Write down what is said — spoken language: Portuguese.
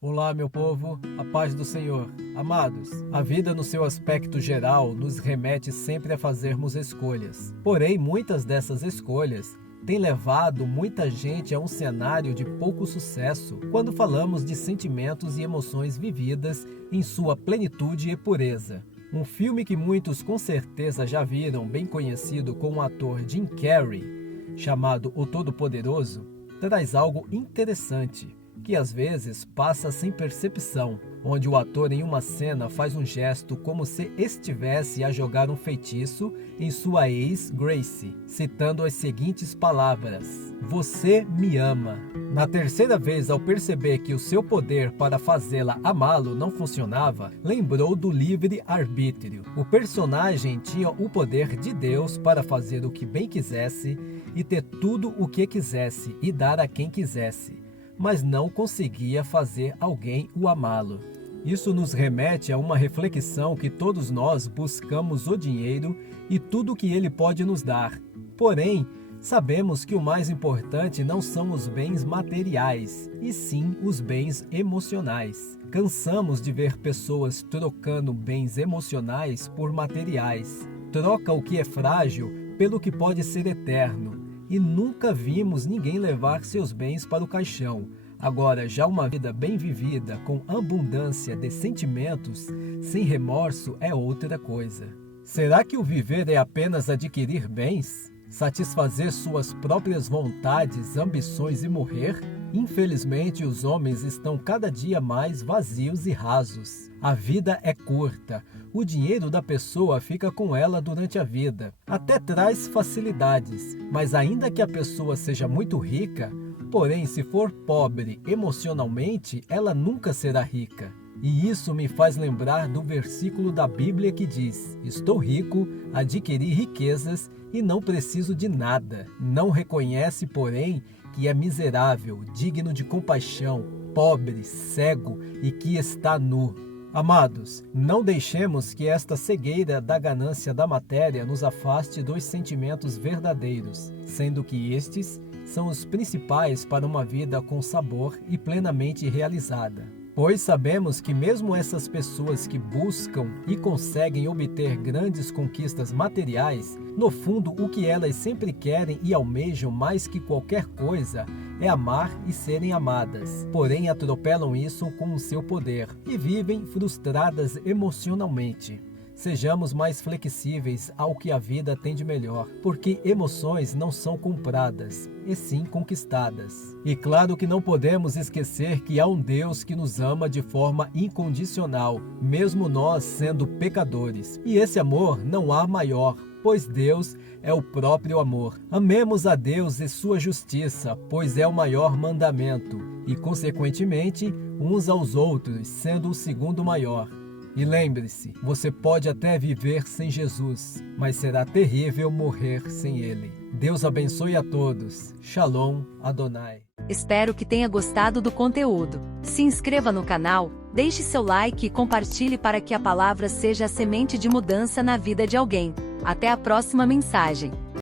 Olá, meu povo, a paz do Senhor. Amados, a vida no seu aspecto geral nos remete sempre a fazermos escolhas. Porém, muitas dessas escolhas têm levado muita gente a um cenário de pouco sucesso quando falamos de sentimentos e emoções vividas em sua plenitude e pureza. Um filme que muitos com certeza já viram, bem conhecido com o ator Jim Carrey, chamado O Todo-Poderoso, traz algo interessante, que às vezes passa sem percepção, onde o ator em uma cena faz um gesto como se estivesse a jogar um feitiço em sua ex Gracie, citando as seguintes palavras: "Você me ama". Na terceira vez, ao perceber que o seu poder para fazê-la amá-lo não funcionava, lembrou do livre-arbítrio. O personagem tinha o poder de Deus para fazer o que bem quisesse e ter tudo o que quisesse e dar a quem quisesse, mas não conseguia fazer alguém o amá-lo. Isso nos remete a uma reflexão que todos nós buscamos o dinheiro e tudo o que ele pode nos dar. Porém, sabemos que o mais importante não são os bens materiais, e sim os bens emocionais. Cansamos de ver pessoas trocando bens emocionais por materiais. Troca o que é frágil pelo que pode ser eterno. E nunca vimos ninguém levar seus bens para o caixão. Agora, já uma vida bem vivida, com abundância de sentimentos, sem remorso, é outra coisa. Será que o viver é apenas adquirir bens? Satisfazer suas próprias vontades, ambições e morrer? Infelizmente, os homens estão cada dia mais vazios e rasos. A vida é curta. O dinheiro da pessoa fica com ela durante a vida. Até traz facilidades, mas ainda que a pessoa seja muito rica, porém, se for pobre emocionalmente, ela nunca será rica. E isso me faz lembrar do versículo da Bíblia que diz: "Estou rico, adquiri riquezas e não preciso de nada". Não reconhece, porém, que é miserável, digno de compaixão, pobre, cego e que está nu. Amados, não deixemos que esta cegueira da ganância da matéria nos afaste dos sentimentos verdadeiros, sendo que estes são os principais para uma vida com sabor e plenamente realizada. Pois sabemos que mesmo essas pessoas que buscam e conseguem obter grandes conquistas materiais, no fundo o que elas sempre querem e almejam mais que qualquer coisa é amar e serem amadas. Porém, atropelam isso com o seu poder e vivem frustradas emocionalmente. Sejamos mais flexíveis ao que a vida tem de melhor, porque emoções não são compradas, e sim conquistadas. E claro que não podemos esquecer que há um Deus que nos ama de forma incondicional, mesmo nós sendo pecadores. E esse amor não há maior, pois Deus é o próprio amor. Amemos a Deus e sua justiça, pois é o maior mandamento, e consequentemente uns aos outros, sendo o segundo maior. E lembre-se, você pode até viver sem Jesus, mas será terrível morrer sem Ele. Deus abençoe a todos. Shalom Adonai. Espero que tenha gostado do conteúdo. Se inscreva no canal, deixe seu like e compartilhe para que a palavra seja a semente de mudança na vida de alguém. Até a próxima mensagem.